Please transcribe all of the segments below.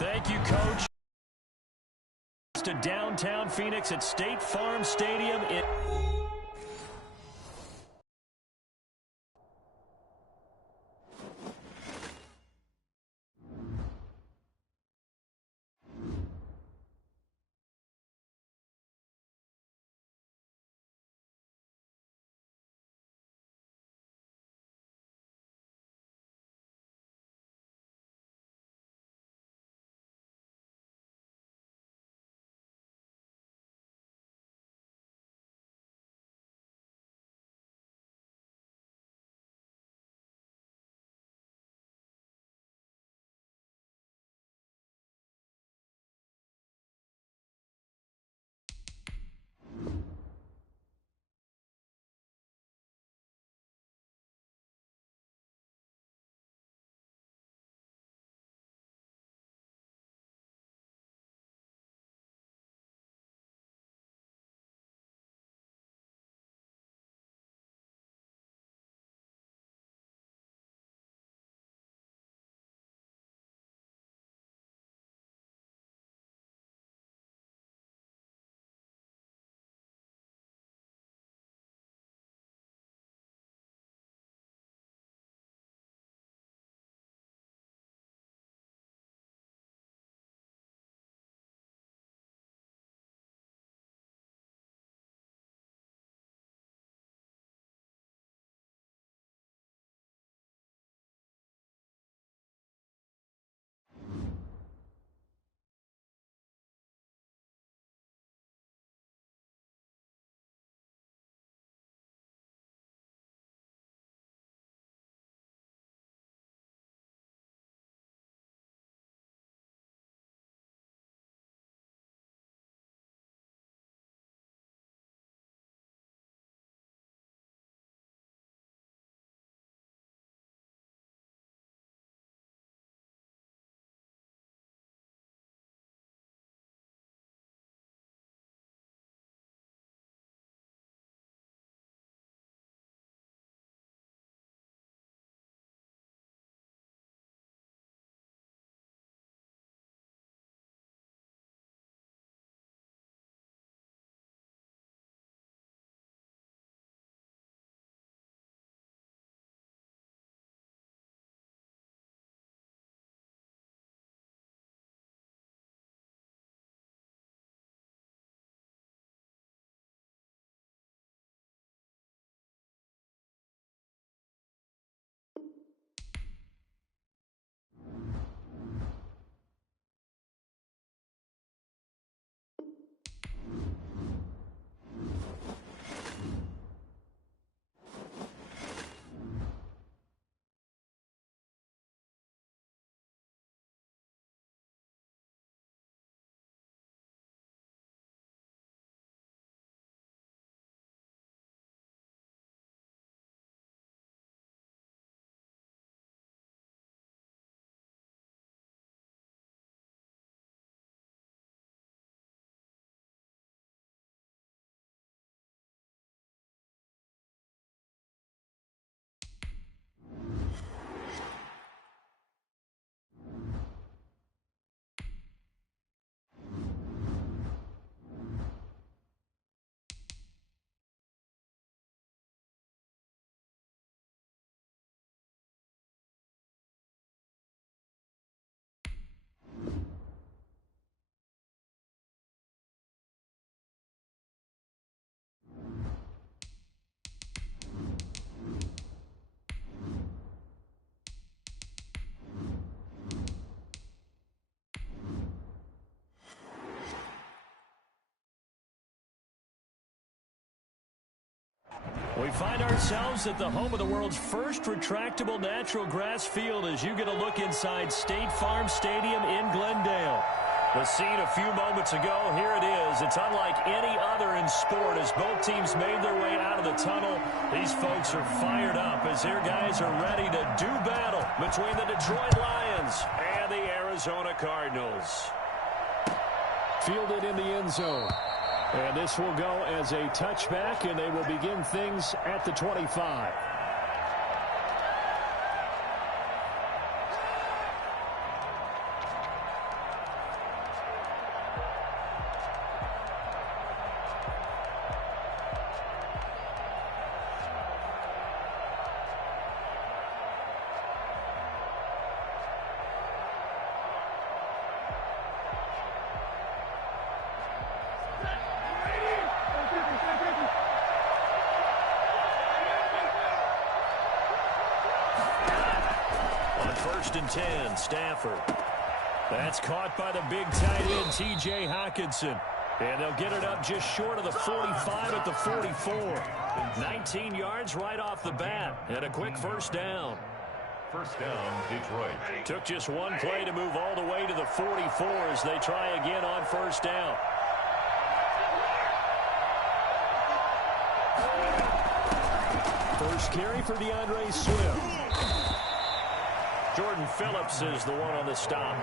Thank you, Coach. To downtown Phoenix at State Farm Stadium. We find ourselves at the home of the world's first retractable natural grass field as you get a look inside State Farm Stadium in Glendale. The scene a few moments ago, here it is. It's unlike any other in sport as both teams made their way out of the tunnel. These folks are fired up as their guys are ready to do battle between the Detroit Lions and the Arizona Cardinals. Fielded in the end zone. And this will go as a touchback, and they will begin things at the 25. first and 10, Stafford. That's caught by the big tight end, T.J. Hockenson. And they'll get it up just short of the 45 at the 44. 19 yards right off the bat. And a quick first down. First down, Detroit. Took just one play to move all the way to the 44 as they try again on first down. First carry for DeAndre Swift. Jordan Phillips is the one on the stop.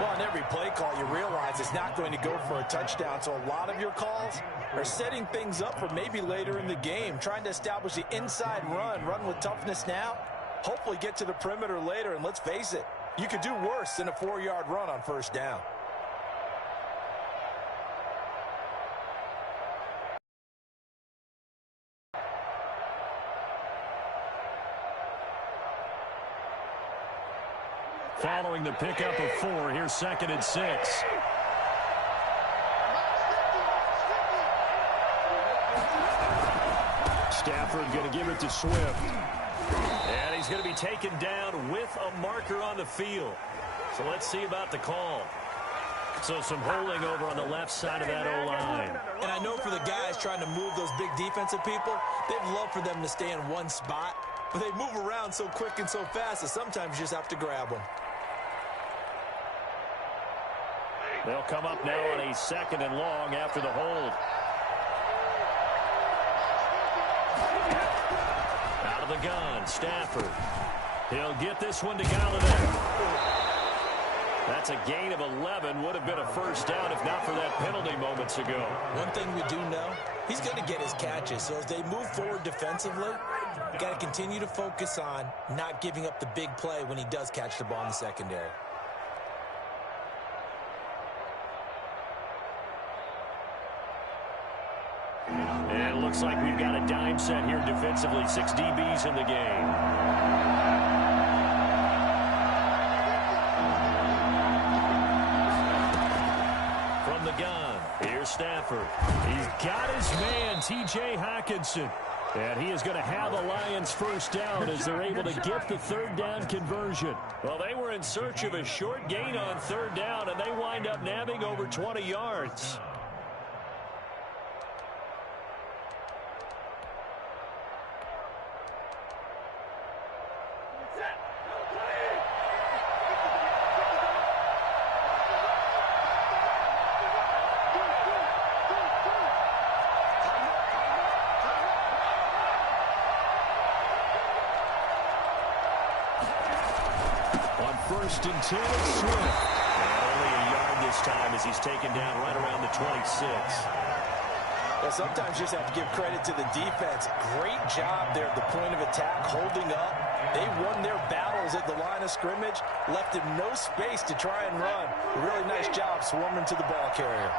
Well, on every play call, you realize it's not going to go for a touchdown. So a lot of your calls are setting things up for maybe later in the game, trying to establish the inside run with toughness now, hopefully get to the perimeter later. And let's face it, you could do worse than a 4-yard run on first down. Following the pickup of 4, here's 2nd and 6. Stafford going to give it to Swift. And he's going to be taken down with a marker on the field. So let's see about the call. So some holding over on the left side of that O-line. And I know for the guys trying to move those big defensive people, they'd love for them to stay in one spot. But they move around so quick and so fast that sometimes you just have to grab them. They'll come up now on a 2nd and long after the hold. Out of the gun, Stafford. He'll get this one to Galladay. That's a gain of 11. Would have been a first down if not for that penalty moments ago. One thing we do know, he's going to get his catches. So as they move forward defensively, you got to continue to focus on not giving up the big play when he does catch the ball in the secondary. And it looks like we've got a dime set here defensively. 6 DBs in the game. From the gun, here's Stafford. He's got his man, T.J. Hockenson. And he is going to have the Lions first down as they're able to get the 3rd down conversion. Well, they were in search of a short gain on 3rd down, and they wind up nabbing over 20 yards. First and 10, it's Swift. And only a yard this time as he's taken down right around the 26. Well, sometimes you just have to give credit to the defense. Great job there at the point of attack, holding up. They won their battles at the line of scrimmage, left him no space to try and run. A really nice job swarming to the ball carrier.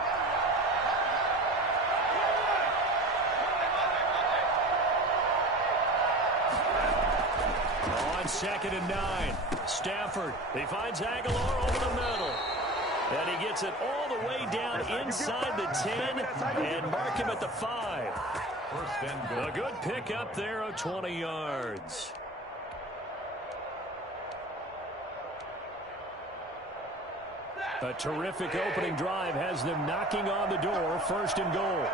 On 2nd and 9, Stafford. He finds Aguilar over the middle. And he gets it all the way down inside the 10 and mark him at the 5. A good pickup there of 20 yards. A terrific opening drive has them knocking on the door. 1st and goal.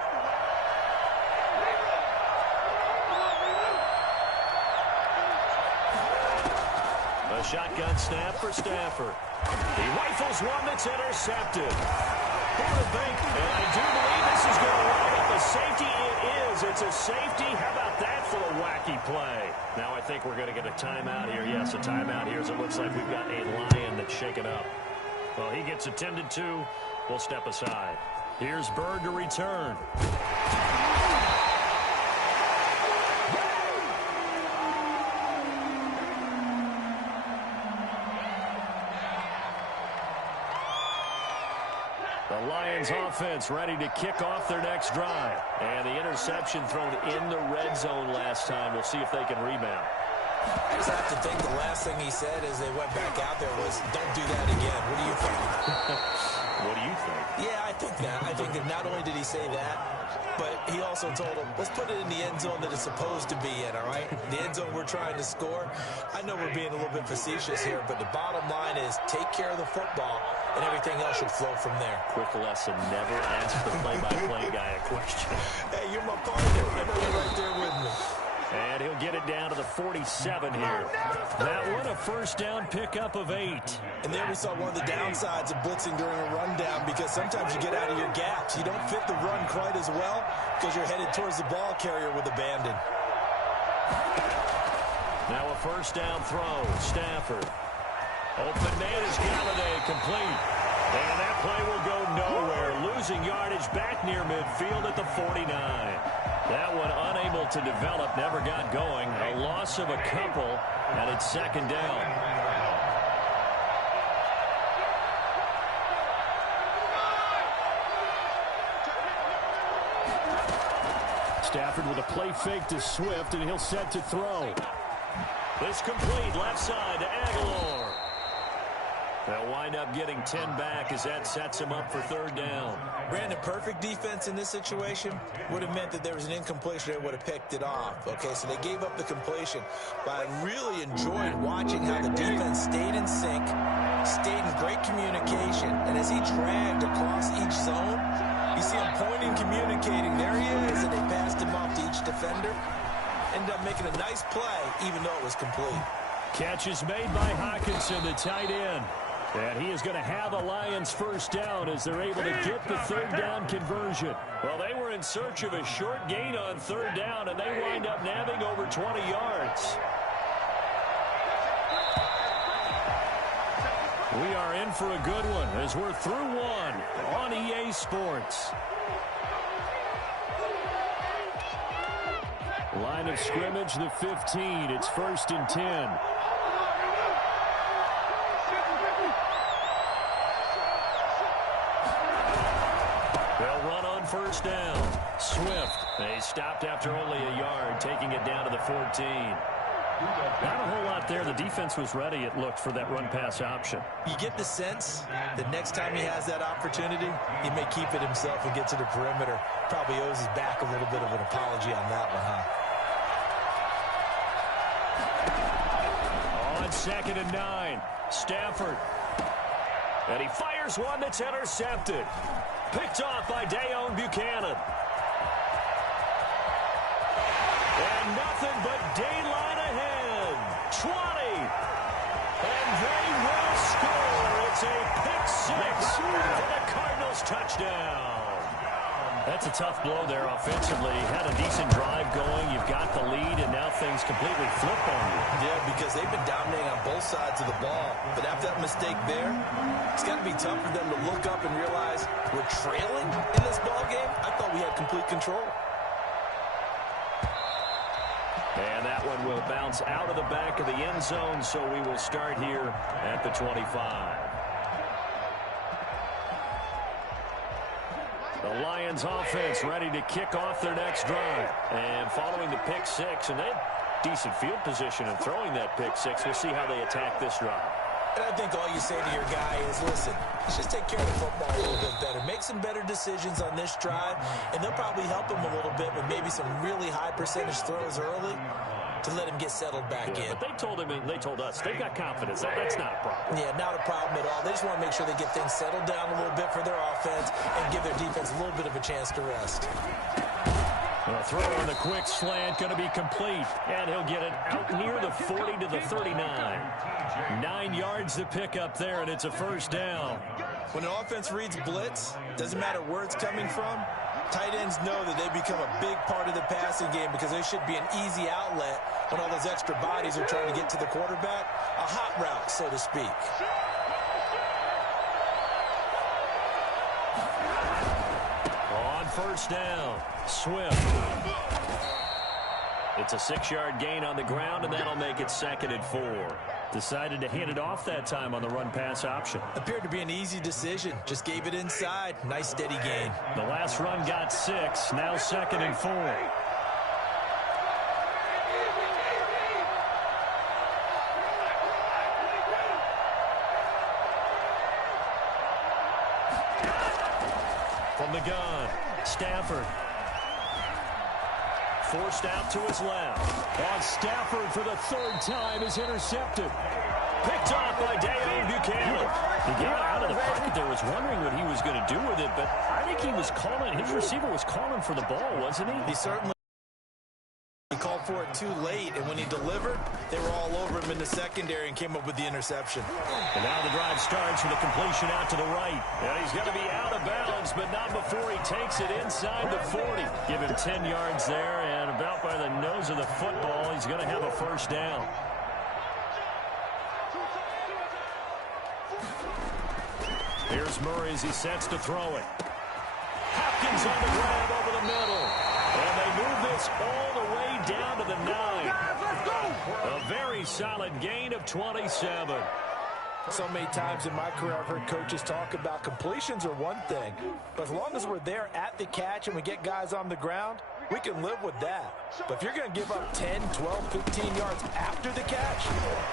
A shotgun snap for Stafford. He rifles one that's intercepted. Who would think? And I do believe this is going to wind up a safety. It is. It's a safety. How about that for a wacky play? Now I think we're going to get a timeout here. Yes, a timeout here as it looks like we've got a Lion that's shaken up. Well, he gets attended to. We'll step aside. Here's Bird to return. The Lions offense ready to kick off their next drive. And the interception thrown in the red zone last time. We'll see if they can rebound. I just have to think the last thing he said as they went back out there was, don't do that again. What do you think? What do you think? Yeah, I think that. I think that not only did he say that, but he also told him, let's put it in the end zone that it's supposed to be in, all right? The end zone we're trying to score. I know we're being a little bit facetious here, but the bottom line is take care of the football, and everything else should flow from there. Quick lesson, never ask the play-by-play guy a question. Hey, you're my partner. I know you're right there with me. And he'll get it down to the 47 here. That one a first down pickup of 8. And there we saw one of the downsides of blitzing during a rundown, because sometimes you get out of your gaps. You don't fit the run quite as well because you're headed towards the ball carrier with abandon. Now a first down throw. Stafford. Open man is Galladay, complete. And that play will go nowhere. Losing yardage back near midfield at the 49. That one unable to develop, never got going. A loss of a couple, and it's second down. Stafford with a play fake to Swift, and he'll set to throw. This complete, left side to Aguilar. They'll wind up getting 10 back as that sets him up for third down. Brandon, perfect defense in this situation would have meant that there was an incompletion. They would have picked it off. Okay, so they gave up the completion. But I really enjoyed watching how the defense stayed in sync, stayed in great communication, and as he dragged across each zone, you see him pointing, communicating. There he is, and they passed him off to each defender. Ended up making a nice play, even though it was complete. Catch is made by Hawkinson, the tight end. And he is going to have the Lions first down as they're able to get the third down conversion. Well, they were in search of a short gain on third down, and they wind up nabbing over 20 yards. We are in for a good one as we're through one on EA Sports. Line of scrimmage, the 15. It's 1st and 10. They'll run on first down. Swift. They stopped after only a yard, taking it down to the 14. Not a whole lot there. The defense was ready, it looked, for that run-pass option. You get the sense that next time he has that opportunity, he may keep it himself and get to the perimeter. Probably owes his back a little bit of an apology on that one, huh? On 2nd and 9, Stafford. And he fires one that's intercepted. Picked off by Dayon Buchanan. And nothing but daylight ahead. 20. And they will score. It's a pick six for the Cardinals touchdown. That's a tough blow there offensively. Had a decent drive going. You've got the lead, and now things completely flip on you. Yeah, because they've been dominating on both sides of the ball. But after that mistake there, it's got to be tough for them to look up and realize we're trailing in this ball game. I thought we had complete control. And that one will bounce out of the back of the end zone, so we will start here at the 25. The Lions offense ready to kick off their next drive. And following the pick six, and they had decent field position in throwing that pick six. We'll see how they attack this drive. And I think all you say to your guy is, listen, let's just take care of the football a little bit better. Make some better decisions on this drive, and they'll probably help him a little bit with maybe some really high percentage throws early to let him get settled back in. But they told us, they've got confidence. That's not a problem. Yeah, not a problem at all. They just want to make sure they get things settled down a little bit for their offense and give their defense a little bit of a chance to rest. A throw on the quick slant, going to be complete. And he'll get it out near the 40 to the 39. 9 yards to pick up there, and it's a first down. When an offense reads blitz, doesn't matter where it's coming from, tight ends know that they become a big part of the passing game because there should be an easy outlet when all those extra bodies are trying to get to the quarterback. A hot route, so to speak. On first down, Swift. It's a 6-yard gain on the ground, and that'll make it 2nd and 4. Decided to hand it off that time on the run-pass option. Appeared to be an easy decision. Just gave it inside. Nice, steady gain. The last run got 6. Now 2nd and 4. From the gun, Stafford. Forced out to his left. And Stafford for the third time is intercepted. Picked off by Dale Buchanan. He got out of the pocket there, was wondering what he was going to do with it, but I think he was calling, his receiver was calling for the ball, wasn't he? He certainly called for it too late, and when he delivered, they were all over him in the secondary and came up with the interception. And now the drive starts with a completion out to the right. And he's going to be out of bounds, but not before he takes it inside the 40. Give him 10 yards there, and about by the nose of the football, he's going to have a first down. Here's Murray as he sets to throw it. Hopkins on the grab over the middle. And they move this all the way down to the 9. A very solid gain of 27. So many times in my career I've heard coaches talk about completions are one thing, but as long as we're there at the catch and we get guys on the ground, we can live with that. But if you're going to give up 10, 12, 15 yards after the catch,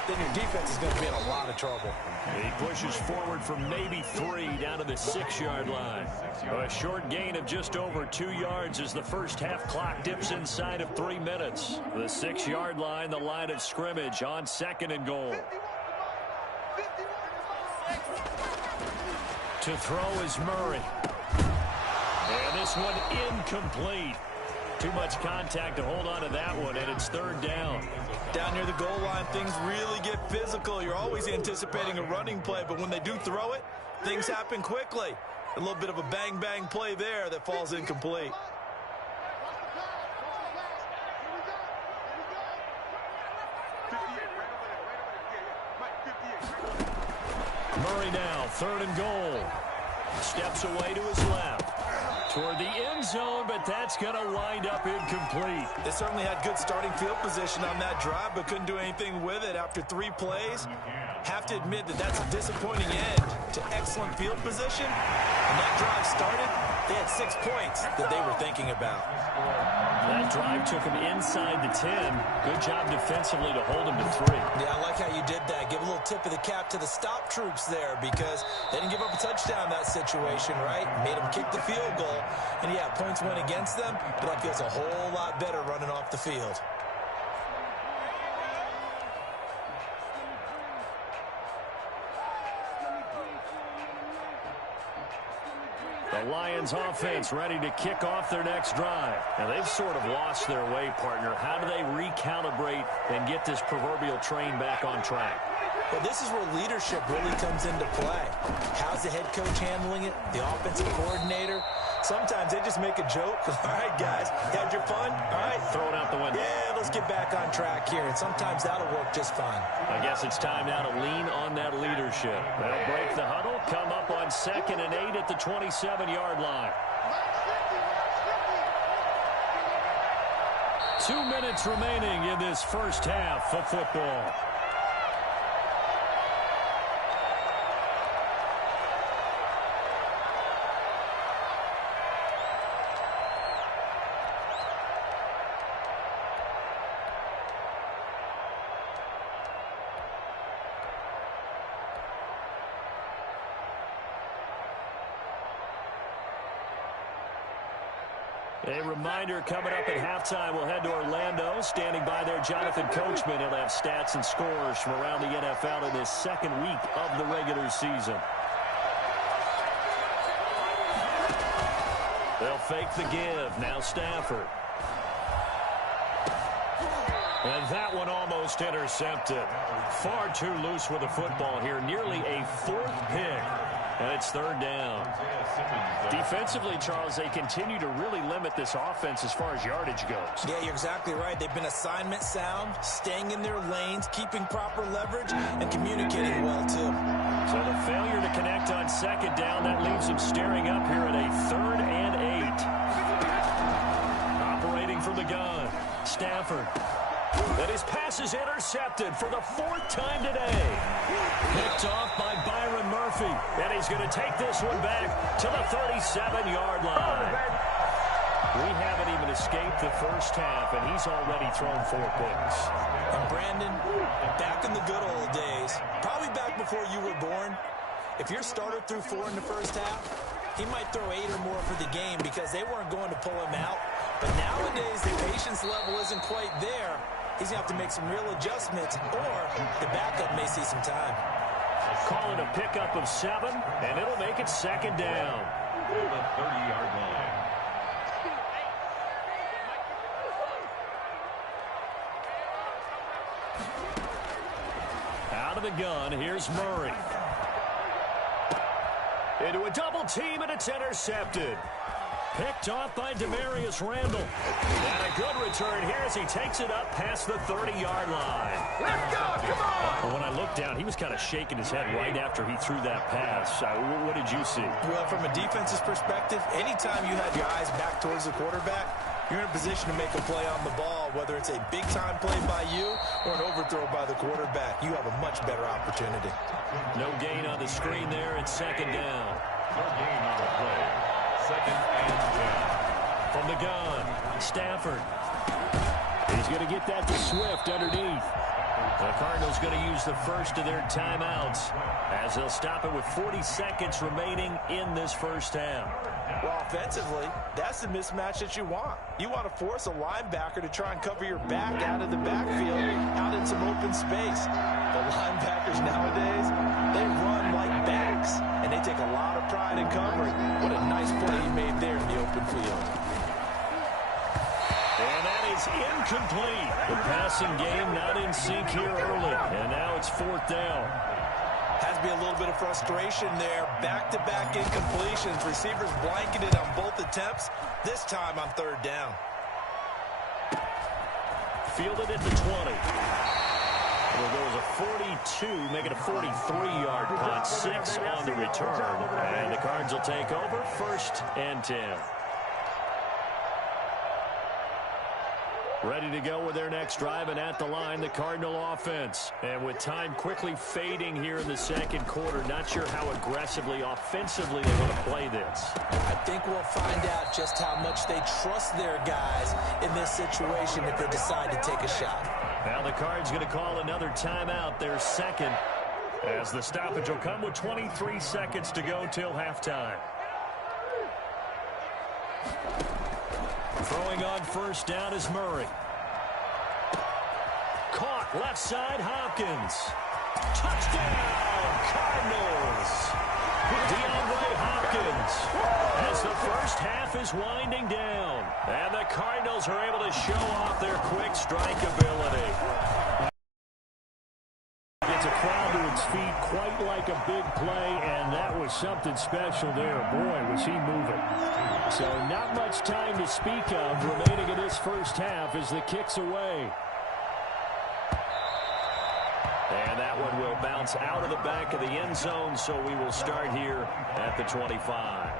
then your defense is going to be in a lot of trouble. He pushes forward for maybe 3 down to the 6-yard line. A short gain of just over 2 yards as the first half clock dips inside of 3 minutes. The 6-yard line, the line of scrimmage on 2nd and goal. To throw is Murray. And this one incomplete. Too much contact to hold on to that one, and it's 3rd down. Down near the goal line, things really get physical. You're always anticipating a running play, but when they do throw it, things happen quickly. A little bit of a bang-bang play there that falls incomplete. Murray now, 3rd and goal. Steps away to his left. Toward the end zone, but that's going to wind up incomplete. They certainly had good starting field position on that drive, but couldn't do anything with it after 3 plays. Have to admit that that's a disappointing end to excellent field position. When that drive started, they had 6 points that they were thinking about. That drive took him inside the 10. Good job defensively to hold him to 3. Yeah, I like how you did that. Give a little tip of the cap to the stop troops there because they didn't give up a touchdown in that situation, right? Made them kick the field goal. And, yeah, points went against them, but that feels a whole lot better running off the field. The Lions offense ready to kick off their next drive. Now, they've sort of lost their way, partner. How do they recalibrate and get this proverbial train back on track? Well, this is where leadership really comes into play. How's the head coach handling it? The offensive coordinator? Sometimes they just make a joke. All right, guys, had your fun? All right. Throw it out the window. Yeah, let's get back on track here. And sometimes that'll work just fine. I guess it's time now to lean on that leadership. They'll break the huddle, come up on 2nd and 8 at the 27-yard line. 2 minutes remaining in this first half of football. A reminder coming up at halftime, we'll head to Orlando. Standing by there, Jonathan Coachman. He'll have stats and scores from around the NFL in this 2nd week of the regular season. They'll fake the give. Now Stafford. And that one almost intercepted. Far too loose with the football here. Nearly a 4th pick. And it's 3rd down. Defensively, Charles, they continue to really limit this offense as far as yardage goes. Yeah, you're exactly right. They've been assignment sound, staying in their lanes, keeping proper leverage, and communicating well, too. So the failure to connect on 2nd down, that leaves them staring up here at a 3rd and 8. Operating from the gun, Stafford. And his pass is intercepted for the 4th time today. Picked off by Byron Murphy. And he's going to take this one back to the 37-yard line. We haven't even escaped the first half, and he's already thrown 4 picks. And Brandon, back in the good old days, probably back before you were born, if your starter threw 4 in the first half, he might throw 8 or more for the game because they weren't going to pull him out. But nowadays, the patience level isn't quite there. He's going to have to make some real adjustments, or the backup may see some time. Call it a pickup of 7, and it'll make it second down. The 30-yard line. Out of the gun, here's Murray. Into a double team, and it's intercepted. Picked off by Demarius Randall. And a good return here as he takes it up past the 30-yard line. Let's go, come on! Well, when I looked down, he was kind of shaking his head right after he threw that pass. What did you see? Well, from a defense's perspective, anytime you have your eyes back towards the quarterback, you're in a position to make a play on the ball, whether it's a big-time play by you or an overthrow by the quarterback. You have a much better opportunity. No gain on the screen there. It's second down. No gain on the play. Second and 10. From the gun, Stafford. He's going to get that to Swift underneath. The Cardinals going to use the first of their timeouts as they'll stop it with 40 seconds remaining in this first half. Well, offensively, that's the mismatch that you want. You want to force a linebacker to try and cover your back out of the backfield, out in some open space. The linebackers nowadays, they run like backs, and they take a lot of pride in covering. What a nice play he made there in the open field. And that is incomplete. The passing game not in sync here early, and now it's fourth down. Has to be a little bit of frustration there. Back-to-back incompletions. Receivers blanketed on both attempts, this time on third down. Fielded at the 20. Well, there was a 42, make it a 43-yard punt, 6 on the return. And the Cards will take over, first and 10. Ready to go with their next drive, and at the line, the Cardinal offense. And with time quickly fading here in the second quarter, not sure how aggressively, offensively they want to play this. I think we'll find out just how much they trust their guys in this situation if they decide to take a shot. Now the Cards going to call another timeout, their second, as the stoppage will come with 23 seconds to go till halftime. Throwing on first down is Murray. Caught left side, Hopkins. Touchdown, Cardinals. DeAndre Hopkins. As the first half is winding down. And the Cardinals are able to show off their quick strike ability. Gets a crowd to its feet quite like a big play, and that was something special there. Boy, was he moving. So not much time to speak of remaining in this first half as the kick's away. And that one will bounce out of the back of the end zone, so we will start here at the 25.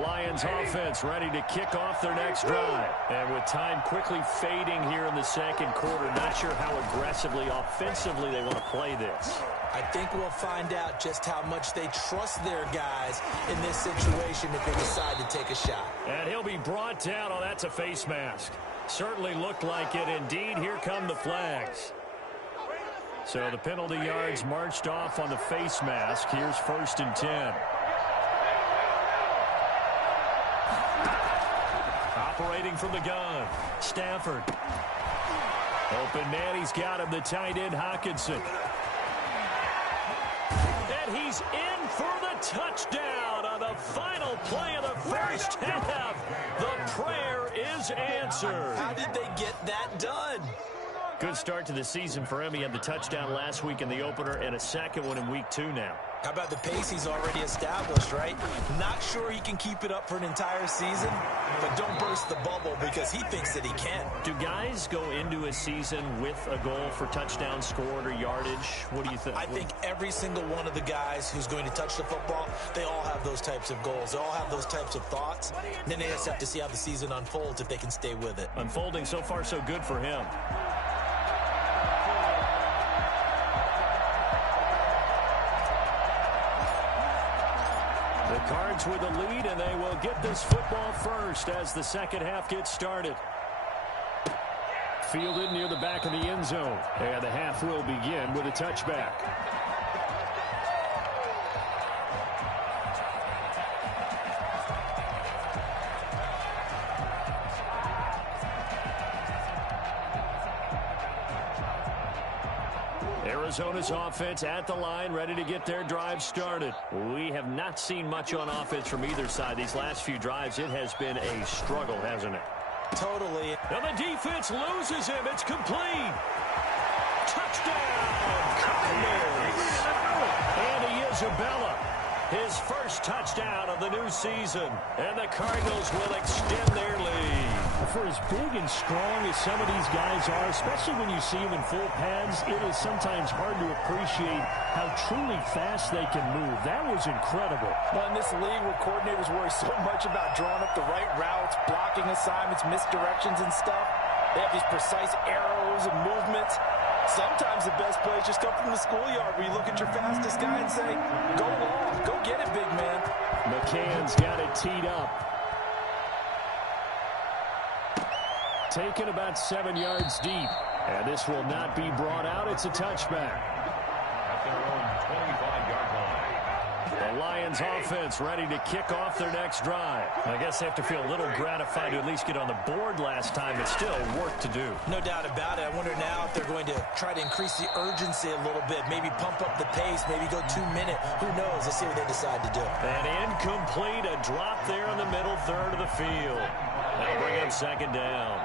Lions offense ready to kick off their next drive. And with time quickly fading here in the second quarter, not sure how aggressively, offensively they want to play this. I think we'll find out just how much they trust their guys in this situation if they decide to take a shot. And he'll be brought down. Oh, that's a face mask. Certainly looked like it. Indeed, here come the flags. So the penalty yards marched off on the face mask. Here's first and 10. Operating from the gun, Stafford. Open man, he's got him, the tight end, Hockenson. And he's in for the touchdown on the final play of the first half. The prayer is answered. How did they get that done? Good start to the season for him. He had the touchdown last week in the opener and a second one in week 2 now. How about the pace he's already established, right? Not sure he can keep it up for an entire season, but don't burst the bubble because he thinks that he can. Do guys go into a season with a goal for touchdowns scored or yardage? What do you think? I think every single one of the guys who's going to touch the football, they all have those types of goals. They all have those types of thoughts. And then they just have to see how the season unfolds if they can stay with it. Unfolding so far so good for him. The Cards with the lead, and they will get this football first as the second half gets started. Fielded near the back of the end zone. And the half will begin with a touchback. Arizona's offense at the line, ready to get their drive started. We have not seen much on offense from either side. These last few drives, it has been a struggle, hasn't it? Totally. And the defense loses him. It's complete. Touchdown, Cardinals. Andy Isabella, his first touchdown of the new season. And the Cardinals will extend their lead. For as big and strong as some of these guys are, especially when you see them in full pads, it is sometimes hard to appreciate how truly fast they can move. That was incredible. Well, in this league where coordinators worry so much about drawing up the right routes, blocking assignments, misdirections and stuff, they have these precise arrows and movements. Sometimes the best plays just come from the schoolyard where you look at your fastest guy and say, go long, go get it, big man. McCann's got it teed up. Taken about 7 yards deep. And this will not be brought out. It's a touchback. At their own 25-yard line. The Lions offense ready to kick off their next drive. I guess they have to feel a little gratified to at least get on the board last time, but still work to do. No doubt about it. I wonder now if they're going to try to increase the urgency a little bit, maybe pump up the pace, maybe go 2-minute. Who knows? Let's see what they decide to do. And incomplete, a drop there in the middle third of the field. That'll bring up second down.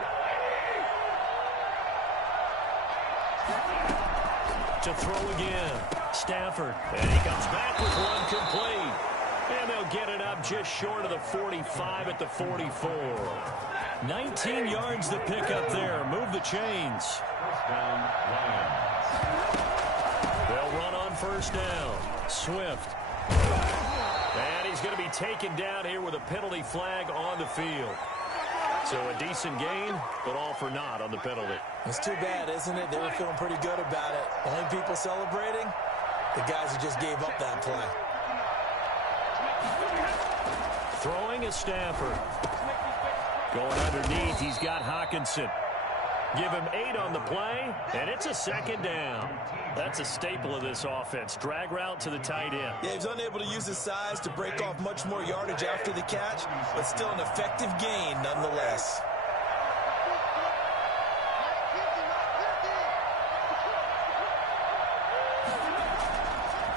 To throw again, Stafford, and he comes back with one complete. And they'll get it up just short of the 45 at the 44. 19 yards the pickup there. Move the chains. First down, Lions. They'll run on first down. Swift. And he's going to be taken down here with a penalty flag on the field. So a decent gain, but all for naught on the penalty. It's too bad, isn't it? They were feeling pretty good about it. The only people celebrating, the guys who just gave up that play. Throwing is Stafford. Going underneath, he's got Hawkinson. Give him 8 on the play, and it's a second down. That's a staple of this offense. Drag route to the tight end. Yeah, he was unable to use his size to break off much more yardage after the catch, but still an effective gain nonetheless.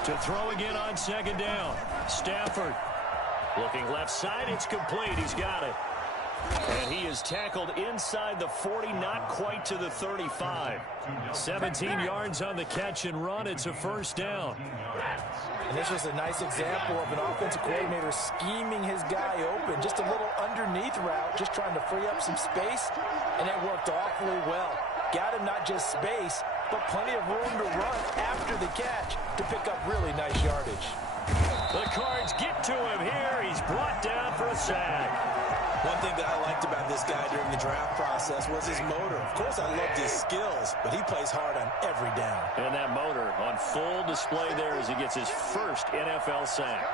To throw again on second down. Stafford looking left side. It's complete. He's got it. And he is tackled inside the 40, not quite to the 35. 17 yards on the catch and run. It's a first down. And this was a nice example of an offensive coordinator scheming his guy open. Just a little underneath route, just trying to free up some space, and it worked awfully well. Got him not just space, but plenty of room to run after the catch to pick up really nice yardage. The Cards get to him here. He's brought down for a sack. One thing that I liked about this guy during the draft process was his motor. Of course, I loved his skills, but he plays hard on every down. And that motor on full display there as he gets his first NFL sack.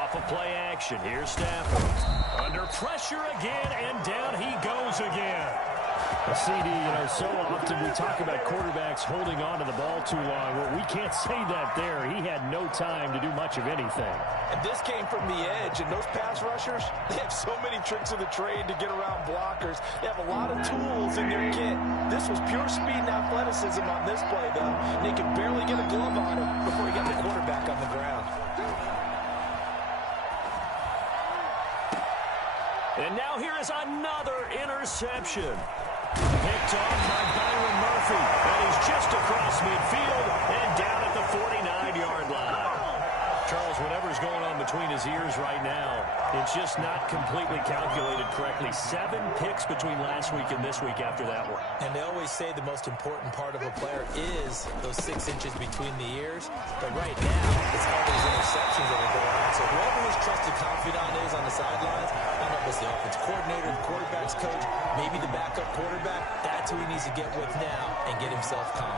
Off of play action. Here's Stafford. Under pressure again, and down he goes again. CD, so often we talk about quarterbacks holding on to the ball too long. Well, we can't say that there. He had no time to do much of anything. And this came from the edge, and those pass rushers, they have so many tricks of the trade to get around blockers. They have a lot of tools in their kit. This was pure speed and athleticism on this play, though. And he could barely get a glove on him before he got the quarterback on the ground. And now here is another interception. Picked off by Byron Murphy. And he's just across midfield and down at the 49-yard line. Charles, whatever's going on between his ears right now, it's just not completely calculated correctly. 7 picks between last week and this week after that one. And they always say the most important part of a player is those 6 inches between the ears. But right now, it's all those interceptions that are going on. So whoever his trusted confidant is on the sidelines, I don't know if it's the offense coordinator, the quarterback's coach, maybe the backup quarterback, that's who he needs to get with now and get himself calm.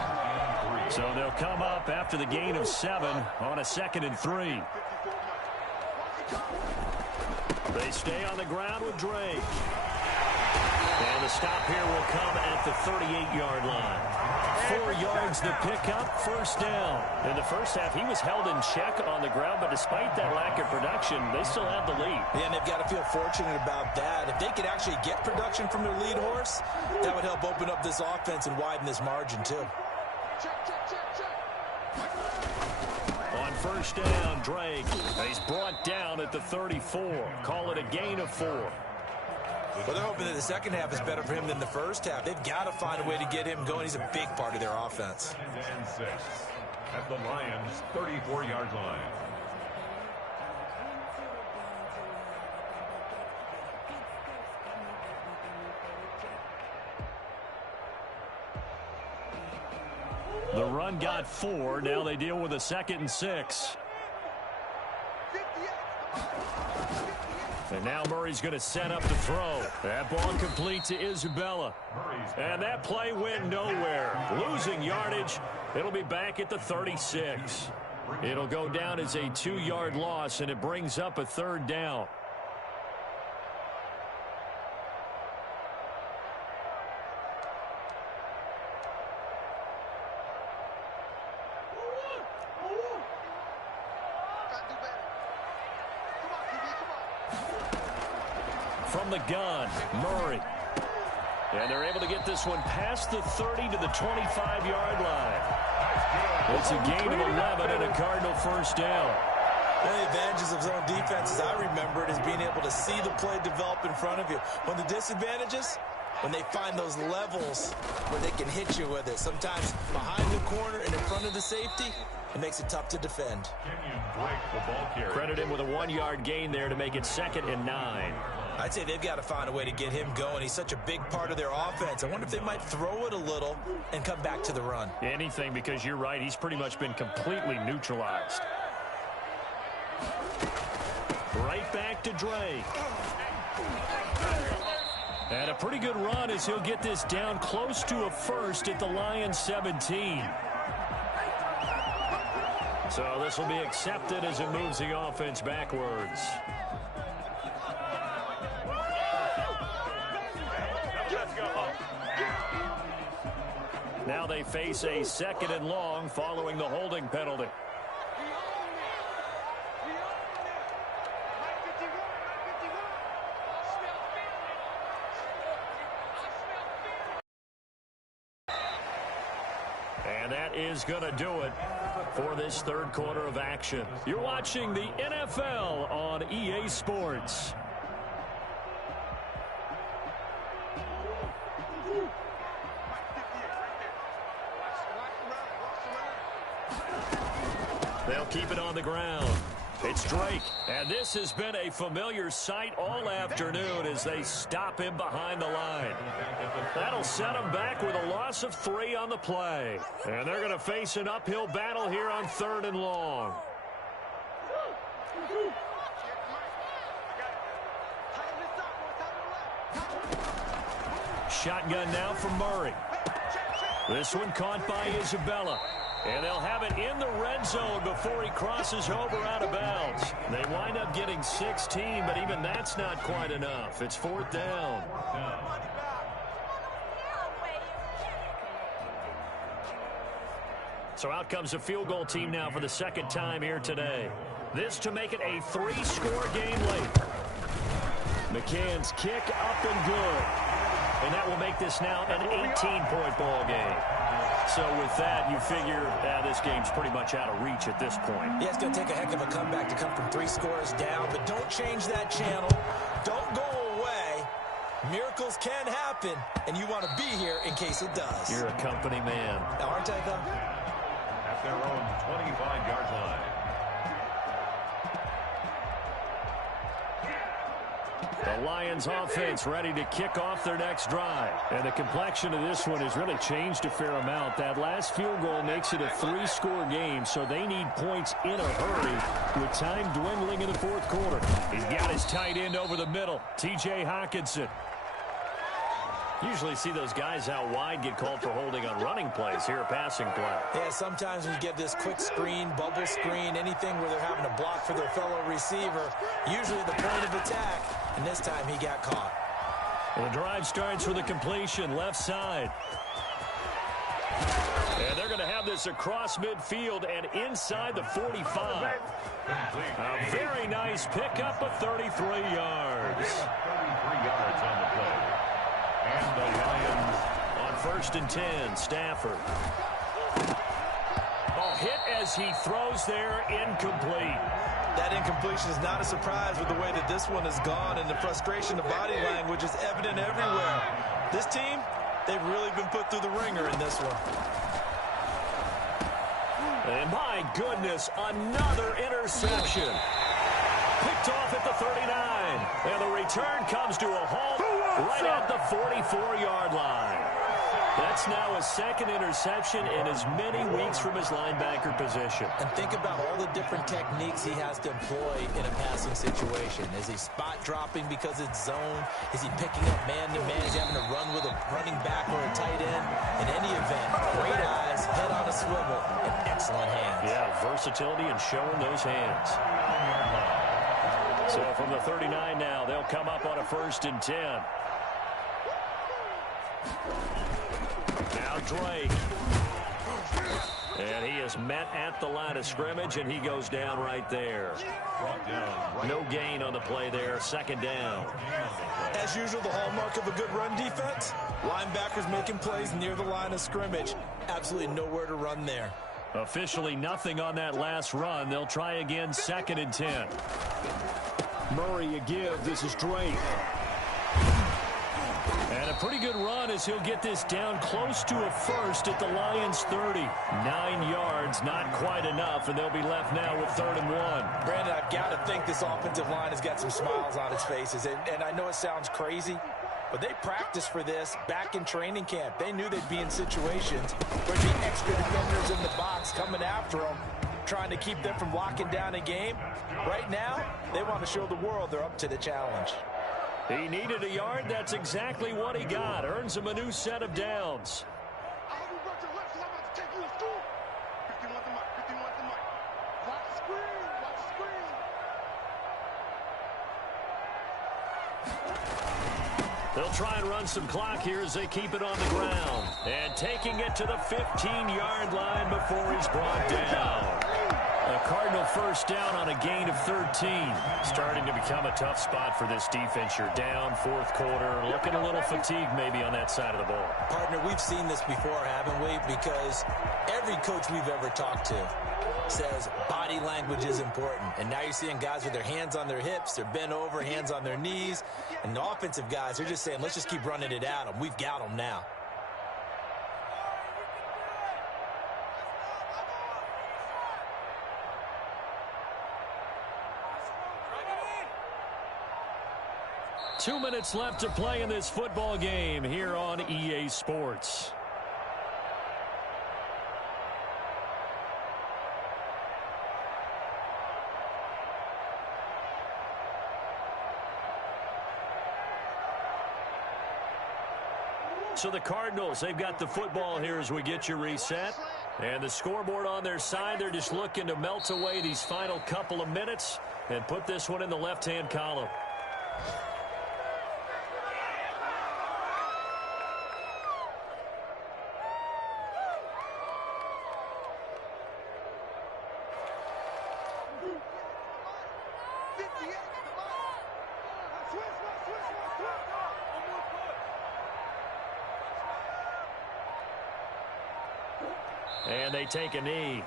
So they'll come up after the gain of 7 on a 2nd and 3. They stay on the ground with Drake. And the stop here will come at the 38-yard line. 4 yards the pickup, first down. In the first half, he was held in check on the ground, but despite that lack of production, they still have the lead. Yeah, and they've got to feel fortunate about that. If they could actually get production from their lead horse, that would help open up this offense and widen this margin, too. On first down, Drake. He's brought down at the 34. Call it a gain of 4. Well, they're hoping that the second half is better for him than the first half. They've got to find a way to get him going. He's a big part of their offense. And 6 at the Lions' 34-yard line. The run got 4. Now they deal with a 2nd and 6. And now Murray's going to set up to throw. That ball complete to Isabella. And that play went nowhere. Losing yardage. It'll be back at the 36. It'll go down as a 2-yard loss, and it brings up a 3rd down. From the gun, Murray. And they're able to get this one past the 30 to the 25-yard line. It's a gain of 11 and a Cardinal first down. One of the advantages of zone defense, as I remember it, is being able to see the play develop in front of you. One of the disadvantages, when they find those levels where they can hit you with it. Sometimes behind the corner and in front of the safety, it makes it tough to defend. Credit him with a 1-yard gain there to make it 2nd and 9. I'd say they've got to find a way to get him going. He's such a big part of their offense. I wonder if they might throw it a little and come back to the run. Anything, because you're right. He's pretty much been completely neutralized. Right back to Drake. And a pretty good run as he'll get this down close to a first at the Lions 17. So this will be accepted as it moves the offense backwards. Now they face a 2nd and long following the holding penalty. And that is going to do it for this 3rd quarter of action. You're watching the NFL on EA Sports. They'll keep it on the ground. It's Drake, and this has been a familiar sight all afternoon as they stop him behind the line. That'll set him back with a loss of 3 on the play. And they're going to face an uphill battle here on 3rd and long. Shotgun now from Murray. This one caught by Isabella. And they'll have it in the red zone before he crosses over out of bounds. They wind up getting 16, but even that's not quite enough. It's 4th down. So out comes a field goal team now for the 2nd time here today. This to make it a 3-score game late. McCann's kick up and good. And that will make this now an 18-point ball game. So with that, you figure this game's pretty much out of reach at this point. Yeah, it's going to take a heck of a comeback to come from 3 scores down, but don't change that channel. Don't go away. Miracles can happen, and you want to be here in case it does. You're a company man. Aren't I, though? At their own 25-yard line. The Lions offense ready to kick off their next drive. And the complexion of this one has really changed a fair amount. That last field goal makes it a 3-score game, so they need points in a hurry with time dwindling in the 4th quarter. He's got his tight end over the middle, T.J. Hockenson. Usually see those guys out wide get called for holding on running plays. Here a passing play. Yeah, sometimes when you get this quick screen, bubble screen, anything where they're having to block for their fellow receiver, usually the point of attack, and this time he got caught. And the drive starts with a completion, left side. And they're going to have this across midfield and inside the 45. A very nice pickup of 33 yards. 33 yards on the play. And the Lions on 1st and 10, Stafford. Ball hit as he throws there, incomplete. That incompletion is not a surprise with the way that this one has gone, and the frustration of body language is evident everywhere. This team, they've really been put through the ringer in this one. And my goodness, another interception. Picked off at the 39. And the return comes to a halt right at the 44-yard line. That's now a second interception in as many weeks from his linebacker position. And think about all the different techniques he has to employ in a passing situation. Is he spot dropping because it's zone? Is he picking up man-to-man? Is he having to run with a running back or a tight end? In any event, great eyes, head on a swivel, and excellent hands. Yeah, versatility and showing those hands. So from the 39 now, they'll come up on a 1st and 10. Now Drake. And he is met at the line of scrimmage, and he goes down right there. No gain on the play there, 2nd down. As usual, the hallmark of a good run defense, linebackers making plays near the line of scrimmage. Absolutely nowhere to run there. Officially nothing on that last run. They'll try again, 2nd and 10. Murray a give. This is Drake. And a pretty good run as he'll get this down close to a first at the Lions 30. 9 yards, not quite enough, and they'll be left now with 3rd and 1. Brandon, I've got to think this offensive line has got some smiles on its faces. And I know it sounds crazy, but they practiced for this back in training camp. They knew they'd be in situations where there'd be extra defenders in the box coming after them, trying to keep them from locking down a game. Right now, they want to show the world they're up to the challenge. He needed a yard. That's exactly what he got. Earns him a new set of downs. They'll try and run some clock here as they keep it on the ground. And taking it to the 15-yard line before he's brought down. A Cardinal 1st down on a gain of 13. Starting to become a tough spot for this defense. You're down 4th quarter. Looking a little fatigued maybe on that side of the ball. Partner, we've seen this before, haven't we? Because every coach we've ever talked to says body language is important. And now you're seeing guys with their hands on their hips, they're bent over, hands on their knees. And the offensive guys, they're just saying, let's just keep running it at them. We've got them now. Two minutes left to play in this football game here on EA Sports. So the Cardinals, they've got the football here as we get you reset. And the scoreboard on their side, they're just looking to melt away these final couple of minutes and put this one in the left-hand column. And they take a knee.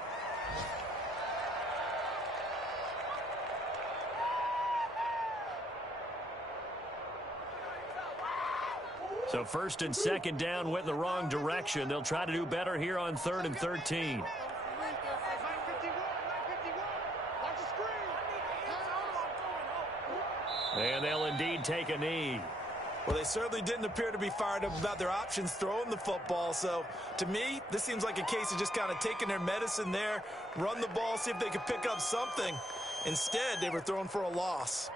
So 1st and 2nd down went in the wrong direction. They'll try to do better here on 3rd and 13. And they'll indeed take a knee. Well, they certainly didn't appear to be fired up about their options throwing the football. So, to me, this seems like a case of just kind of taking their medicine there, run the ball, see if they could pick up something. Instead, they were throwing for a loss.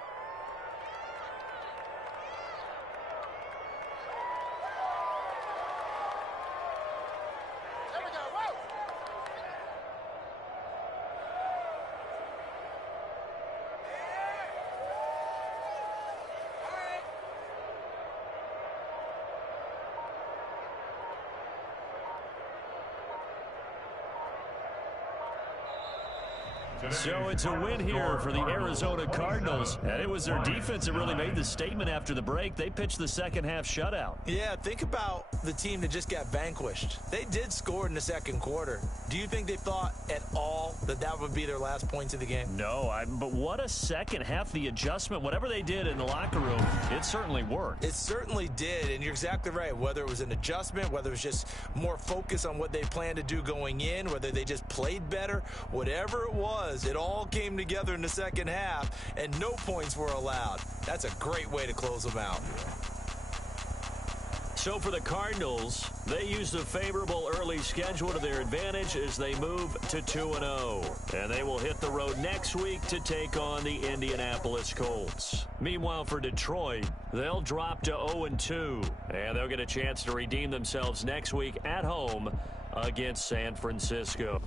So it's a win here for the Arizona Cardinals, and it was their defense that really made the statement after the break. They pitched the second half shutout. Yeah, think about the team that just got vanquished. They did score in the second quarter. Do you think they thought at all that that would be their last points of the game? No, but what a second half. The adjustment, whatever they did in the locker room, it certainly worked. It certainly did, and you're exactly right. Whether it was an adjustment, whether it was just more focus on what they planned to do going in, whether they just played better, whatever it was, it all came together in the second half, and no points were allowed. That's a great way to close them out. So for the Cardinals, they used a favorable early schedule to their advantage as they move to 2-0. And they will hit the road next week to take on the Indianapolis Colts. Meanwhile, for Detroit, they'll drop to 0-2. And they'll get a chance to redeem themselves next week at home against San Francisco.